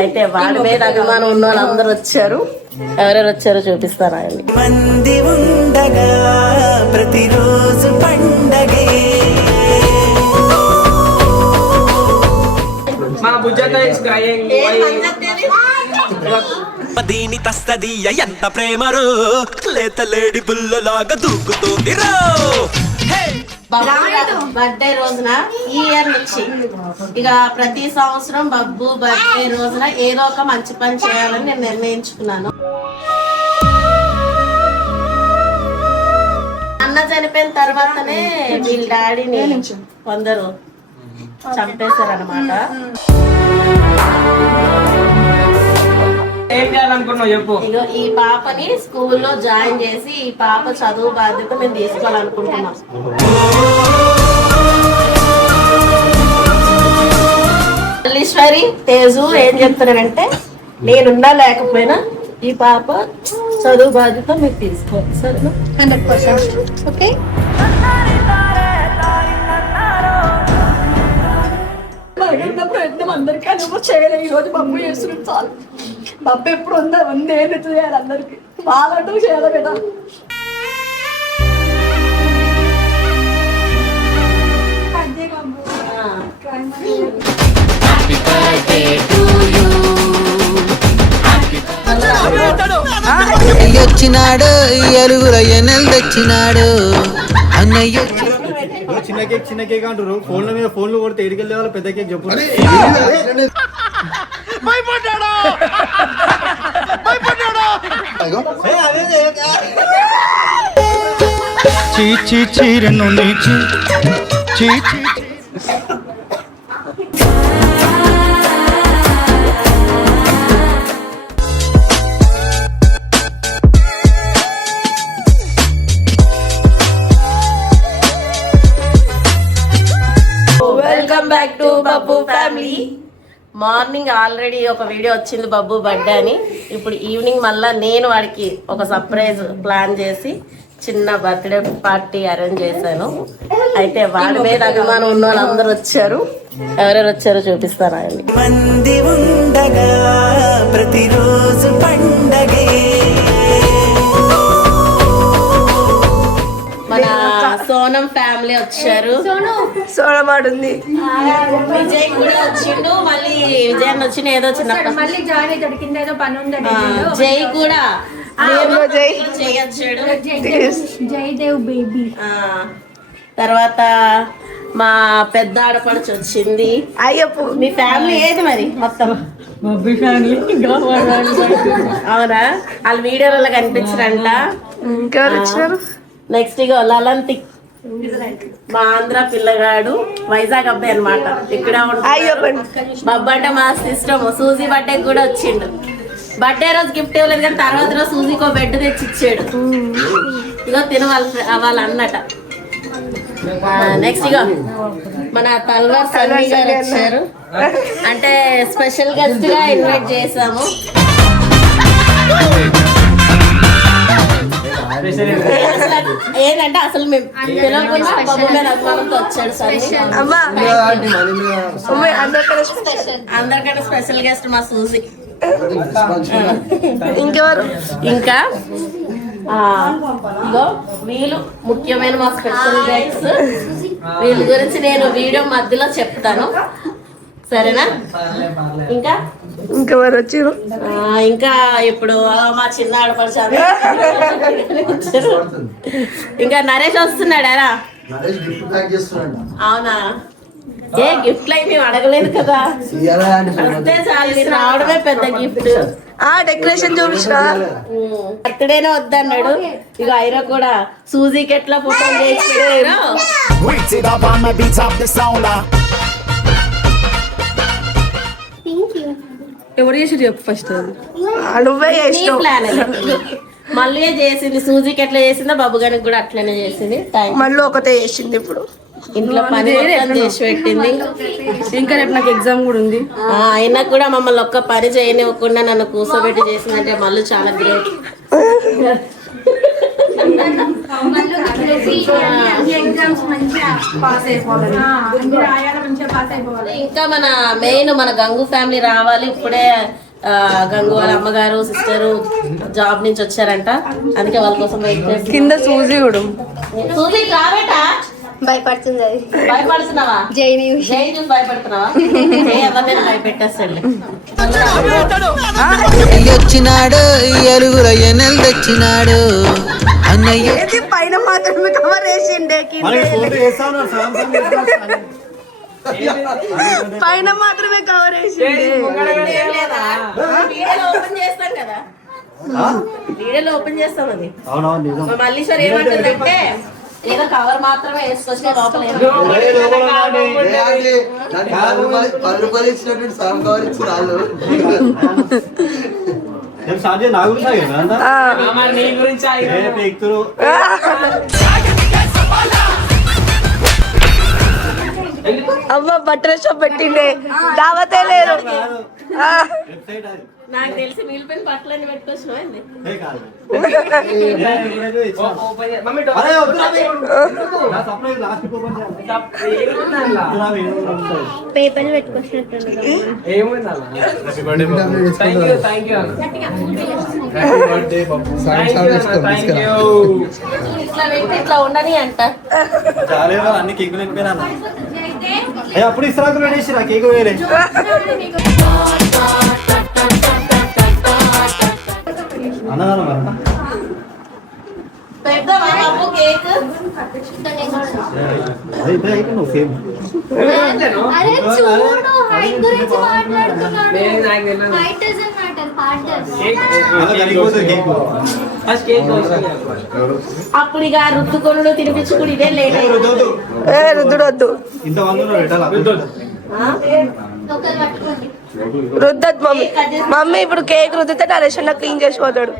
అయితే వాడి మీద అభిమానం ఉన్న వాళ్ళు అందరూ వచ్చారు. ఎవరెవరు వచ్చారో చూపిస్తారా అండి. మంది ఉండగా ప్రతిరోజు పండగే దీని తస్తది ఎంత ప్రేమరో లేత లేడి బుల్లలాగా దూకుతుంది రో. బర్త్డే రోజున ఈ ఇయర్ నుంచి ఇక ప్రతి సంవత్సరం బబ్బు బర్త్డే రోజున ఏదో ఒక మంచి పని చేయాలని నేను నిర్ణయించుకున్నాను. అన్న చనిపోయిన తర్వాతనే వీళ్ళ డాడీని కొందరు చంపేశారనమాట. ఇగో ఈ పాపని స్కూల్లో జాయిన్ చేసి ఈ పాప చదువు బాధ్యత మేము తీసుకోవాలనుకుంటున్నాం. మల్లీశ్వరి తేజు ఏం చెప్తున్నానంటే నేనున్నా లేకపోయినా ఈ పాప చదువు బాధ్యత మీరు తీసుకోవాలి. సరేనా? 100%. ఓకే. ప్రయత్నం అందరికీ అనుభవం చేయలేదు. ఈ రోజు బొమ్మ చేస్తున్నాం చాలు. బొమ్మ ఎప్పుడు ఉందే చేయాలి అందరికి వాళ్ళంటూ చేయాలి కదా. వచ్చినాడు ఎలుగుల ఎన్నెలు తెచ్చినాడు అన్నయ్య. చిన్న కేక్ అంటారు. ఫోన్ల మీద ఫోన్లు కొడితే ఎడికెళ్ళే వాళ్ళు పెద్ద కేక్ చెప్పు. చీరెన్ను నీచి చీచి welcome back to Babbu family. Morning already ఒక వీడియో వచ్చింది బబ్బు బర్త్డే అని. ఇప్పుడు ఈవినింగ్ మళ్ళా నేను వాడికి ఒక సర్ప్రైజ్ ప్లాన్ చేసి చిన్న బర్త్డే పార్టీ అరేంజ్ చేశాను. అయితే వాడి మీద అభిమానం ఉన్న వాళ్ళు అందరూ వచ్చారు. ఎవరెవరు వచ్చారో చూపిస్తారా అండి. మంది ఉండగా ప్రతిరోజు పండగే మన సోనం ఫ్యామిలీ వచ్చారు. సోనమాడుంది. విజయ్ కూడా వచ్చిండు. మళ్ళీ విజయ్ వచ్చిన ఏదో చిన్న మళ్ళీ జాయిన్ అవుతాడు. కింద ఏదో పని ఉందండి. జై కూడా జయదేవ్ బేబీ. తర్వాత మా పెద్ద ఆడపడుచు వచ్చింది. అయ్యప్ప మీ ఫ్యామిలీ ఏది మరి మొత్తం? అవునా? వాళ్ళ వీడియోలలో కనిపించారంట. ఇంకెవరు వచ్చినారు? నెక్స్ట్ ఇగో లలంతి మా ఆంధ్ర పిల్లగాడు, వైజాగ్ అబ్బాయి అనమాట. ఇక్కడ బబ్బు అంటే మా సిస్టమ్. సూజీ బర్త్డే కూడా వచ్చిండు. బర్త్డే రోజు గిఫ్ట్ ఇవ్వలేదు కానీ తర్వాత రోజు సూజీకి బెడ్ తెచ్చి ఇచ్చాడు. ఇగో తిన వాళ్ళ అన్నట. నెక్స్ట్ ఇగో మన తల్వార్ సన్నీ గారు వచ్చారు. అంటే స్పెషల్ గెస్ట్ గా ఇన్వైట్ చేసాము. ఏంటంటే అసలు మేము పిలవకుండా బొమ్మ మీద అభిమానంతో వచ్చాడు సన్నీ. అందరికంటే స్పెషల్ గెస్ట్ మా సూజీ. ఇంకెవరు? ఇంకా ఇగో వీళ్ళు ముఖ్యమైన మా స్పెషల్ గెస్ట్స్. వీళ్ళ గురించి నేను వీడియో మధ్యలో చెప్తాను. సరేనా? ఇంకెవరు వచ్చారు? ఇంకా ఇప్పుడు మా చిన్న ఆడపడుచారు. ఇంకా నరేష్ వస్తున్నాడారా? అవునా? ఏ గిఫ్ట్లు అయి మేము అడగలేదు కదా. వస్తే చాలు, మీరు రావడమే పెద్ద గిఫ్ట్. డెకరేషన్ చూపించిన బర్త్డేనే వద్దన్నాడు. ఇక ఐరో కూడా సూజీకి ఎట్లా ఫోటో చేసి పెట్టారు. ఎవరు చేసి చెప్పు ఫస్ట్. ప్లాన్ మళ్ళీ చేసింది. సూజీకి ఎట్లా చేసిందో బబ్బు గారికి కూడా అట్లనే చేసింది. మళ్ళీ ఒకటే చేసింది. ఇప్పుడు ఇంట్లో పని చేసి పెట్టింది. ఇంకా రేపు నాకు ఎగ్జామ్ కూడా ఉంది. అయినా కూడా మమ్మల్ని ఒక్క పని చేయనివ్వకుండా నన్ను కూర్చోబెట్టి చేసిందంటే మళ్ళీ చాలా గ్రేట్. ఎగ్జామ్స్ మంచిగా పాస్ అయిపోవాలి. అన్ని రాయాలి, మంచిగా పాస్ అయిపోవాలి. ఇంకా మన మెయిన్ మన గంగు ఫ్యామిలీ రావాలి. ఇప్పుడే గంగు వాళ్ళ అమ్మగారు సిస్టరు జాబ్ నుంచి వచ్చారంట, అందుకే వాళ్ళ కోసం వెయిట్ చేసి కింద చూసి కూడా చూసి రాబేటా. భయపడుతుంది అది. భయపడుతున్నావా? జైని జై చూసి భయపడుతున్నావా? ఎవరినైనా భయపెట్టేస్తాడులే. వచ్చినాడు ఎలుగుల ఎన్నెలు తెచ్చినాడు అన్నయ్య పైన మాత్రమే కవర్ వేసిండే పైన మాత్రమే కవర్ వేసిండే. ఏం లేదా? వీడియోలో ఓపెన్ చేస్తాం కదా, వీడియోలో ఓపెన్ చేస్తాం అది. మా మల్లీశ్వర్ ఏమంటుందంటే ఏదో కవర్ మాత్రమే వేసుకొచ్చిన లోపల ఏమో. అవ్వ బట్టల షాప్ పెట్టిండే, దావతే లేరు. నాకు తెలిసి మిగిలిపోయిన బట్టలన్నీ పెట్టుకొచ్చినావు ఏంది? పేపర్లు పెట్టుకొచ్చినట్టు. ఇట్లా పెట్టి ఇట్లా ఉండని అంట. అన్ని కేకులు అయిపోయినా అప్పుడు ఇస్తా పెట్టేసి నా కేక్ వేరే అన్నదానం పెద్దవా బాబు కేక్? అయితే నువ్వు సేమ్ అరే చూడు, హైట్ గురించి మాట్లాడుతున్నాడు. Height doesn't matter, heart does. అప్పుడు ఇక రుద్దుకొనుడు తినిపించుకుని ఇదే లేట్ అయింది. రుద్దుడు వద్దు, ఇంత మంది ఒకరు పట్టుకోండి. రుద్దద్దు మమ్మీ. మమ్మీ ఇప్పుడు కేక్ రుద్దితే నరేషన్ క్లీన్ చేసి పోతాడు.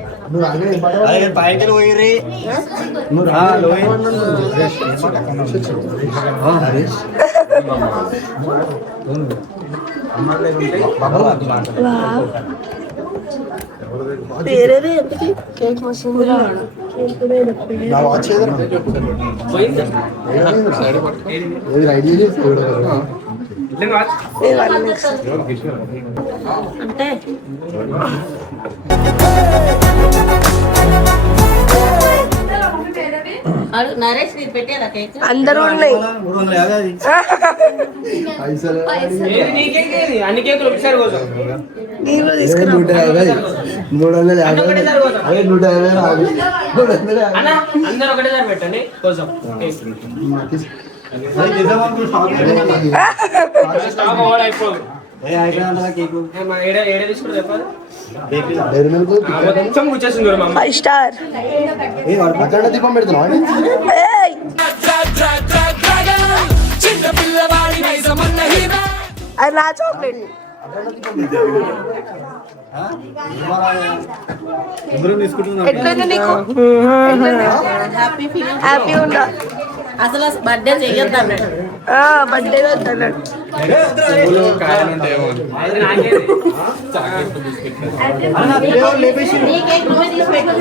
పైకి పోయి వేరేది ఎందుకు కేక్ మషిన్ అంటే నరేష్ నీకు పెట్టేదా కేక్? అందరూ ఉన్నాయి. 350 అన్ని కేకులు ఒకసారి కోసం నీళ్ళు తీసుకురా. 150 అందరూ ఒకటేసారి పెట్టండి కోసం స్టాక్ ఓవర్ అయిపోదు. ఏడే తీసుకుంటే చెప్పాలి మొత్తం కూర్చేసింది మా అమ్మ. 5 స్టార్. దీపం పెడుతున్నావు అది నా చాక్లెట్. ఎట్లయింది నీకు? Happy feeling. హ్యాపీ ఉందా? అసలు బర్త్డే చెయ్యొద్దు అన్నాడు. బర్త్డే అన్నాడు. నీ కేక్ నువ్వే తీసి పెట్టు.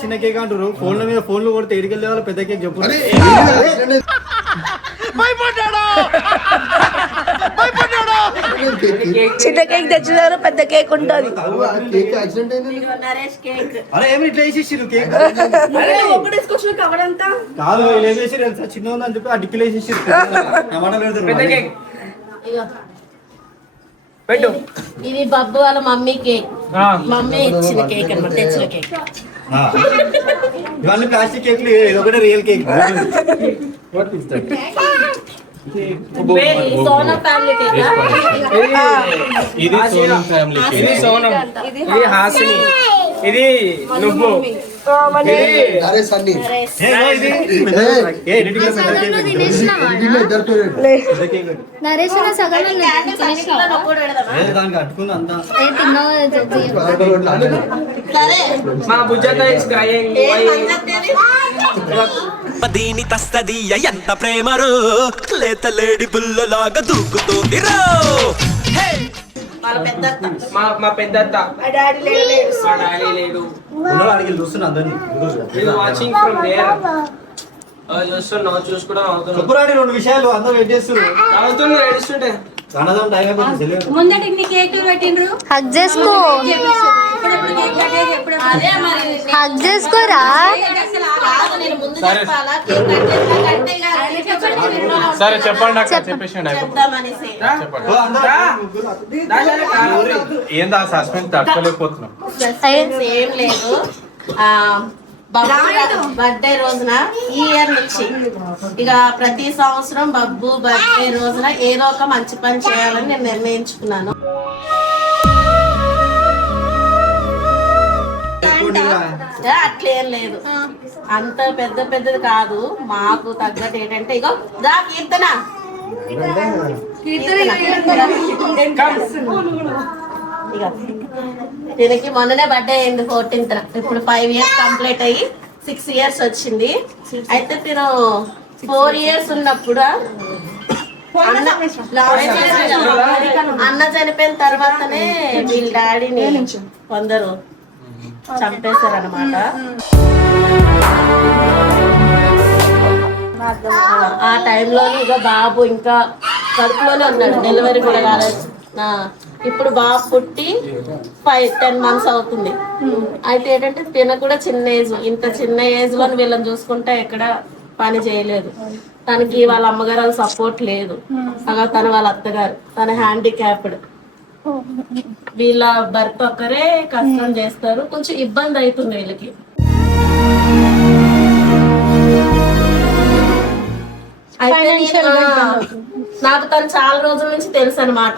చిన్న కేక్ అంటారు. ఫోన్లు కొడితే ఎడికెళ్ళే వాళ్ళ పెద్ద కేక్ చెప్పు. చిన్న కేక్ తెచ్చినారు, పెద్ద కేక్ ఉంటుంది. నరేష్ కేక్ అరే ఏమి ఇట్లా వేసేసిరు కేక్ ఒకటి తీసుకొచ్చిన కవర్ అంతా. కాదు ఇలా వేసేసి చిన్న ఉందని చెప్పి ఆ డిక్కిలు వేసేసిరు. టమాటా పెద్ద కేక్ ఇగో పెట్టు. ఇది బబ్బు వాళ్ళ మమ్మీ కేక్. మమ్మీ ఇచ్చిన కేక్ అన్నమాట, తెచ్చిన కేక్. ఇవన్నీ ప్లాస్టిక్ కేక్లు, ఇది ఒకటే real cake. Sona family cake. ఇది సోనం ఫ్యామిలీ కేక్. ఇది సోనం, ఇది హాసిని, ఇది నువ్వు, నరేష్ సగం మా బుజ్జత దీని తస్తది ఎంత ప్రేమరో లేత లేడి బుల్లలాగా దూకుతోంది రో. వాళ్ళ పెద్ద మా పెద్దత్త, మా డాడీ లేడు. మా డాడీ లేడు. ఉన్నోళ్ళు అడిగి చూస్తున్నా అందరినీ వాచింగ్ ఫ్రమ్ దేర్. చూస్తున్నావు, చూసుకోవడం అవుతుంది. చెప్పురాడి 2 విషయాలు అందరూ వెయిట్ చేస్తున్నారు. అవుతుంది ఏడుస్తుంటే. అన్నదాం టైం అయిపోతుంది తెలియదు. ముందటికి నీ కేక్ పెట్టిండ్రు, హగ్ చేసుకో, ఎప్పుడెప్పుడు కేక్ కట్టేది, ఎప్పుడెప్పుడు అదే మరి హగ్ చేసుకోరా. కాదు, నేను ముందు చెప్పాలా కేక్ కట్ చేస్తానంటే సరే చెప్పండి అక్క, చెప్పేసిండి చెప్దామనేసి. ఓ, అందరూ ఏందా సస్పెన్స్ తట్టుకోలేకపోతున్నాం. సస్పెన్స్ ఏం లేదు. బర్త్డే రోజున ఈ ఇయర్ నుంచి ఇక ప్రతి సంవత్సరం బబ్బు బర్త్డే రోజున ఏదో ఒక మంచి పని చేయాలని నేను నిర్ణయించుకున్నాను. అట్లేం లేదు, అంత పెద్దది కాదు. మాకు తగ్గట్టు ఏంటంటే ఇగో దా కీర్తన ఇక దీనికి మొన్ననే బర్త్డే అయింది 14th. ఇప్పుడు 5 years కంప్లీట్ అయ్యి 6 years వచ్చింది. అయితే నేను 4 years ఉన్నప్పుడు అన్న చనిపోయిన తర్వాతనే వీళ్ళ డాడీని కొందరు చంపేశారనమాట. ఆ టైంలో ఇక బాబు ఇంకా కడుపులోనే ఉన్నాడు, డెలివరీ కూడా కాలేదు. ఇప్పుడు బాబు పుట్టి 10 months అవుతుంది. అయితే ఏంటంటే తిన కూడా చిన్న ఏజ్, ఇంత చిన్న ఏజ్ లో వీళ్ళని చూసుకుంటే ఎక్కడ పని చేయలేదు. తనకి వాళ్ళ అమ్మగారు వాళ్ళ సపోర్ట్ లేదు, తన వాళ్ళ అత్తగారు తన హ్యాండిక్యాప్డ్. వీళ్ళ భర్త ఒక్కరే కష్టం చేస్తారు, కొంచెం ఇబ్బంది అవుతుంది వీళ్ళకి. అయితే నాకు తను చాలా రోజుల నుంచి తెలుసు అనమాట.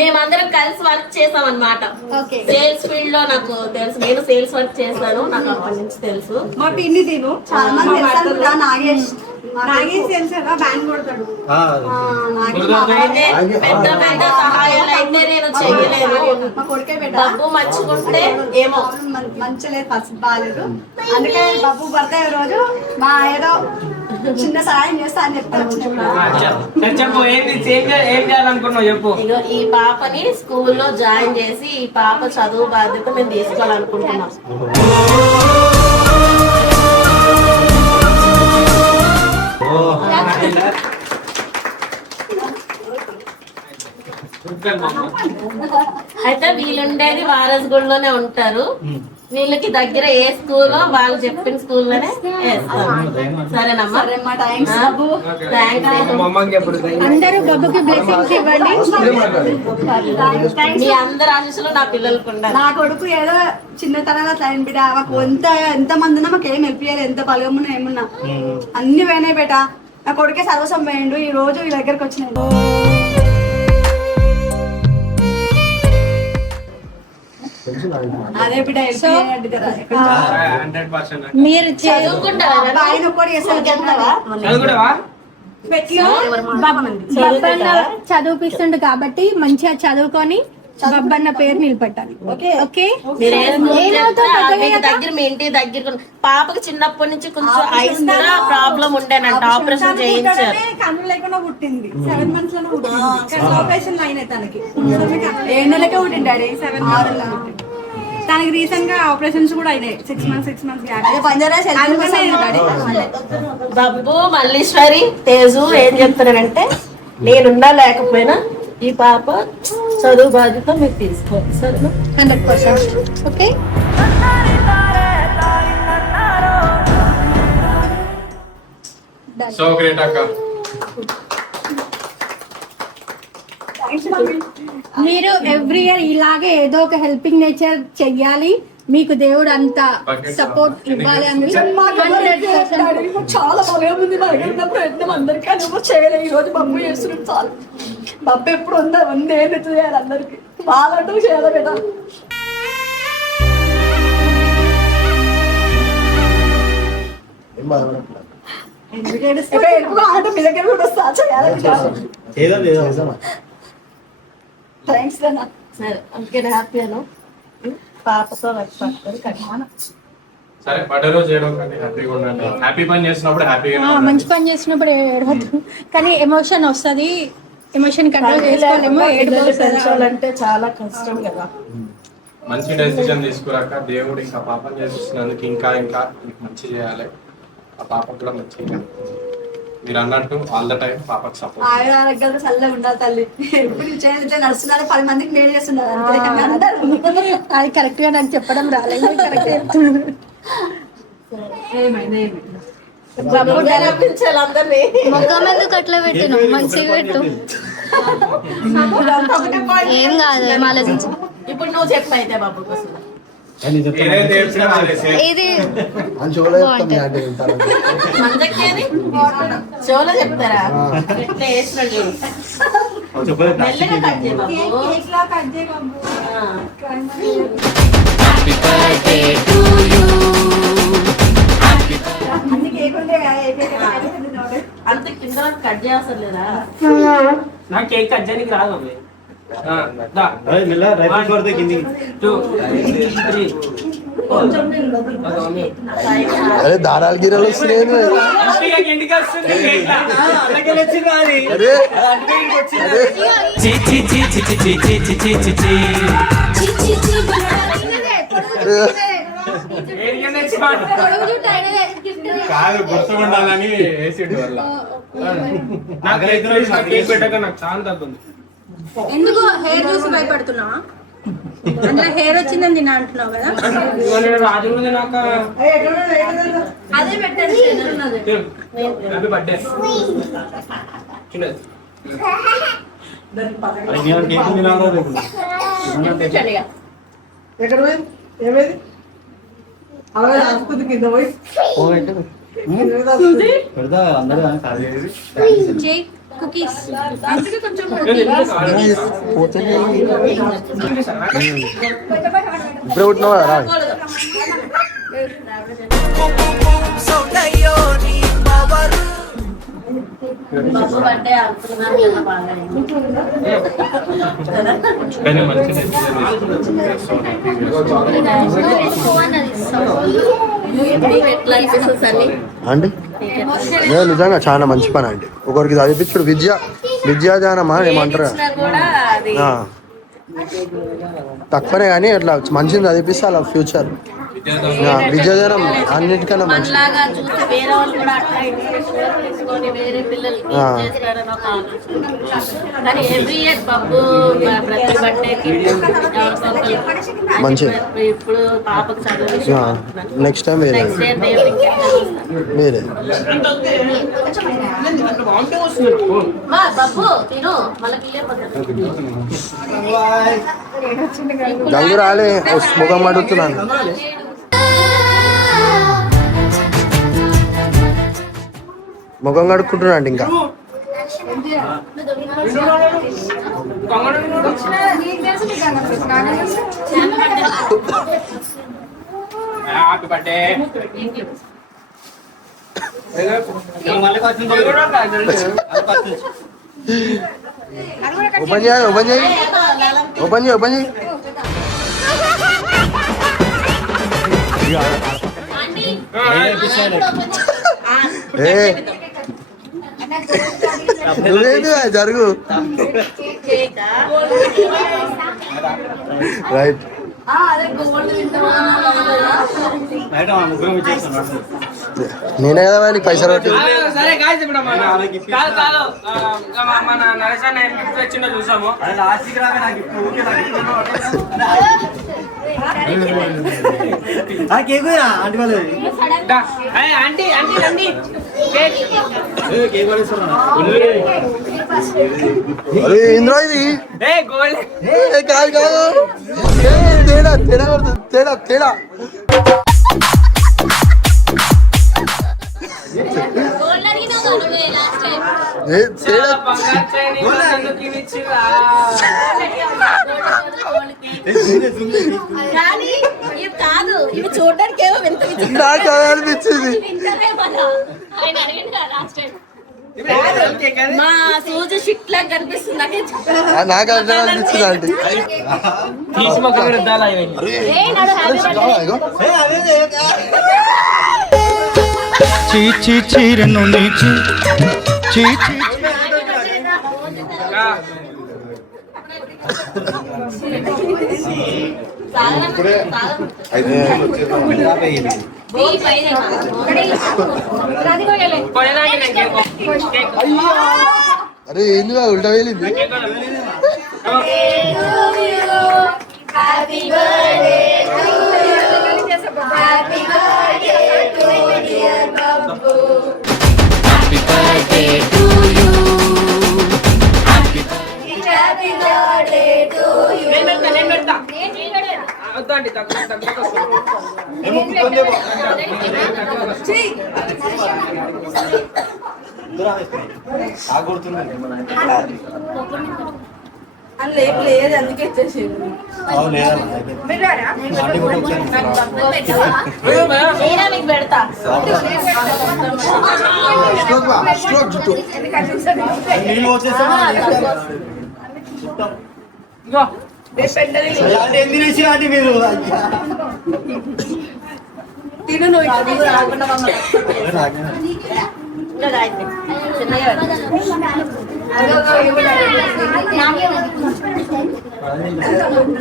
మేమందరం కలిసి వర్క్ చేసాం అనమాట. సేల్స్ ఫీల్డ్ లో నాకు తెలుసు, నేను సేల్స్ వర్క్ చేశాను, నాకు అప్పటి నుంచి తెలుసు. మా పిన్ని తిను చాలా మంది తెలుసా, నాగేష్ తెలుసా, బ్యాన్ కొడతాడు. అయితే పెద్ద పెద్ద సహాయాలు అయితే నేను చెయ్యలేదు. మా కొడుకే బబ్బు మర్చుకుంటే ఏమో మంచి లేదు, ఫస్ట్ బాగాలేదు. అందుకే బాబు బర్త్డే రోజు మా ఏదో చిన్న సహాయం చేస్తా అని చెప్తాను. చెప్పు ఏం చేయాలనుకున్నావు చెప్పు. ఇగో ఈ పాపని స్కూల్లో జాయిన్ చేసి ఈ పాప చదువు బాధ్యత మేము తీసుకోవాలనుకుంటున్నాం. అయితే వీళ్ళుండేది వారసుగూడలోనే ఉంటారు. వీళ్ళకి దగ్గర ఏ స్కూల్లో వాళ్ళు చెప్పిన స్కూల్లోనే వేస్తాం. సరేనమ్మా, అందరూ బబ్బుకి బ్లెస్సింగ్స్ ఇవ్వండి. మీ అందరి ఆశీస్సులు నా పిల్లలకు ఉండాలి. నా కొడుకు ఏదో చిన్నతనంలో ట్రైన్ బిడ్డ, మాకు ఎంత మంది ఉన్నా మాకు ఏం హెల్ప్ చేయాలి, ఎంత బలగమున్నా ఏమున్నా అన్ని పోయినాయి బేట. నా కొడుకే సర్వస్వం పోయిండు, ఈ రోజు ఈ దగ్గరకు వచ్చినాడు. అదే బిడ్డ మీరు చదువుకుంటారా? ఆయన ఒక్కడు చదివిపిస్తుండు కాబట్టి మంచిగా చదువుకొని బబ్బన్న పేరు నిలబెట్టాలి. ఓకే, దగ్గర మీ ఇంటి దగ్గర పాపకి చిన్నప్పటి నుంచి కొంచెం ఐస్ కూడా ప్రాబ్లం ఉండేనంట, ఆపరేషన్ చేయించారు. కన్ను లేకుండా పుట్టింది, 7 months లోనే పుట్టింది. ఆపరేషన్ అయినాయి తనకి, 7 నెలలకే పుట్టింది డాడీ, 7 months. తనకి రీసెంట్ గా ఆపరేషన్స్ కూడా అయినాయి, 6 months బబ్బు, మల్లీశ్వరి, తేజు ఏం చెప్తున్నారంటే నేనున్నా లేకపోయినా ఈ పాప చదువు బాధ్యత మీరు తీసుకోవాలి. సరేనా? 100%. ఓకే, సో గ్రేట్ అక్క. మీరు ఎవ్రీ ఇయర్ ఇలాగే ఏదో ఒక హెల్పింగ్ నేచర్ చెయ్యాలి. మీకు దేవుడు అంత సపోర్ట్ ఇవ్వాలి అని చాలా బాగా ఉంది. మన ప్రయత్నం అందరికీ అనుభవం చేయలేదు. ఈ రోజు బబ్బు చేస్తున్నాం చాలు. బబ్బు ఎప్పుడు వందేళ్ళు చేయాలి, అందరికి వాళ్ళంటూ చేయాలి కదా. ఆట మీ దగ్గర కూడా వస్తా చేయాలి. థ్యాంక్స్ అన్న. సరే, అందుకే హ్యాపీ అను. పాపతో వచ్చి పట్టుకొని కట్టాను. సరే బర్త్డే రోజు చేయడం కానీ హ్యాపీగా ఉండండి. హ్యాపీ పని చేసినప్పుడు హ్యాపీగా మంచి పని చేసినప్పుడు ఏడవద్దు, కానీ ఎమోషన్ వస్తుంది, ఎమోషన్ కంట్రోల్ చేసుకోలేము, ఏడుకోవాలంటే చాలా కష్టం కదా. మంచి డెసిజన్ తీసుకురాక దేవుడు ఇంకా పాపం చేసినందుకు ఇంకా ఇంకా మీకు మంచి చేయాలి. ఆ పాపకు కూడా మంచిగా మీరు అన్నట్టు ఆల్ ద టైం పాపకు సపోర్ట్. ఆరోగ్యాలు చల్లగా ఉండాలి తల్లి. ఎప్పుడు చేయాలంటే నడుస్తున్నారు, 10 మందికి మేలు చేస్తున్నారు. అది కరెక్ట్ గా నాకు చెప్పడం రాలేదు, కరెక్ట్ చెప్తున్నాను. బబ్బు నేర్పించాలి అందరినీ. మొక్కం ఎందుకు అట్లా పెట్టిన మంచిగా పెట్టు, ఏం కాదు ఆలోచించు. ఇప్పుడు నువ్వు చెప్పు అయితే బాబు కోసం. ఇది షోలో చెప్తారా? ఎట్లా వేసినాడు చూడు. మెల్లగా కట్ చేయి బాబు. అంత కింద కట్ చేస్తారు లేదా? నాకు కేక్ కట్ చేయడానికి రాదు అమ్మాయి. అరే దారాలు గిరాలు వస్తున్నాయి. కాదు గుర్తుండాలని వేసిడు వల్ల నాకు పెట్టక నాకు చాలా తగ్గుంది. ఎందుకు హెయిర్ చూసి భయపడుతున్నావా? అందులో హెయిర్ వచ్చిందని తిన్నా అంటున్నావు కదా. రాజు అదే పెట్టండి. Happy birthday. ఎక్కడ పోయి ఏమైంది? అలాగే ఆసుపత్రి కింద పోయి పెడతా అందరూ కుకీస్ ఇప్పుడే పుట్టినావా రా? బాబు బర్త్డే అనుకున్నాను కదా బాగా. కానీ మంచి డెసిజన్ అండి నిజంగా చాలా మంచి పని అండి. ఒకరికి చదివించుడు విద్యాదానమా ఏమంటారు, తక్కువనే కానీ అట్లా మంచిగా చదివిస్తే అలా ఫ్యూచర్ విద్యాదానం అన్నిటికన్నా మంచి. మంచి నెక్స్ట్ టైం వేరే వేరే గంగు రాలే ముఖం అడుగుతున్నాను. ముఖం కడుక్కుంటున్నా అండి. ఇంకా హ్యాపీ బర్త్డే. ఓపెన్ చేయాలి, ఓపెన్ చేయి, ఓపెన్ చేయి, ఓపెన్ చేయి. నువ్వేంటి జరుగు. రైట్ నేనే కదా నీకు పైసలు పెట్టి. సరే గాయ్స్ ఇప్పుడు మన నరేష్ అన్న ఏం గిఫ్ట్ వచ్చిందో చూసాము. ఆంటీ ఆంటీ రండి అరే ఇంద్రా ఇది కాదు కాదు, తేడా తేడా తేడా తేడా. కాదు ఇవి చూడడానికి ఏమో వింత నాకు అనిపించింది. మా సూజు షిట్ లాగా కనిపిస్తుంది నాకే. నాకు అర్థం అనిపిస్తుంది ఆంటీ. తీసి మొక్క పెడతాలా చీచి చీరను నీచి చీచి అరే ఏంది ఉల్టా వెళ్ళింది. లేదు అందుకే ఇచ్చేసి పెడతా. తిను నువ్వు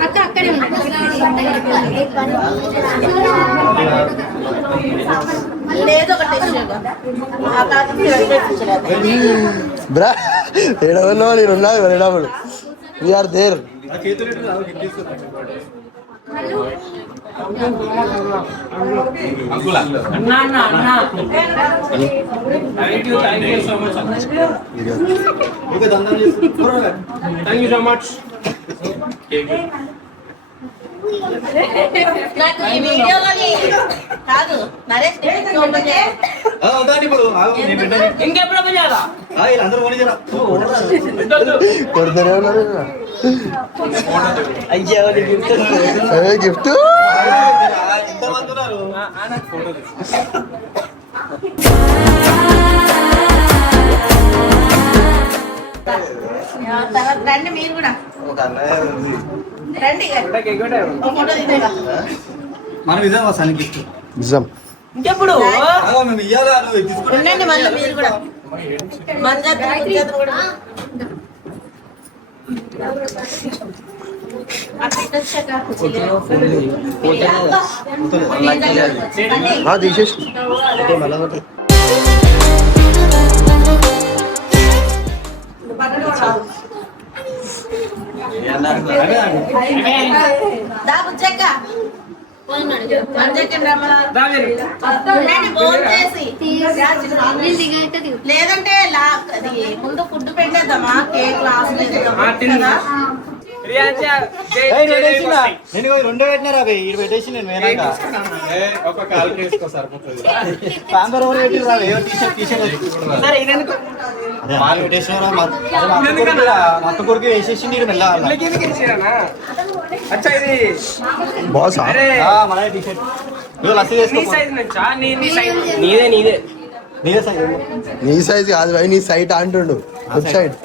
అక్క అక్కడే లేదు ఒక బ్రా ఏడవల్లో నేను ఉన్నాను వెళ్ళినప్పుడు వీఆర్ దేర్. నాకు ఈ వీడియోలోని కాదు నరేష్ ఇంకెప్పుడు చేయాలా కొడుతూనే ఉన్నారు గిఫ్ట్. తర్వాత రండి మీరు కూడా రండి ఫోటో తీసేగా. నిజం. ఇంకెప్పుడు ఉండండి మళ్ళీ మీరు కూడా కూడా తీసేసి లేదంటే ముందు ఫుడ్ పెట్టేద్దామా కేక్ లాస్ట్ రెండో పెట్టినారా పెట్టేసి నేను ఒక కాలు కేసుకో సరిపోతుంది. మొత్తం కొడుకు వేసేసి బాస్ నీదే నీదే నీ సైజ్ కాదు భయ్, నీ సైట్ అంటుండు. వెబ్ సైట్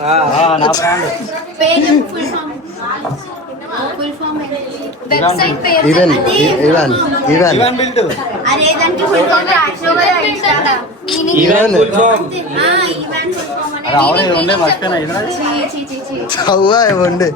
నా బ్రాండ్ వెబ్సైట్ పేరు even even even even build అరే దానికి ఫుల్ ఫామ్ రాసినో కదా ఇన్స్టాలో even even full form Chhaava ఇవ్వండి.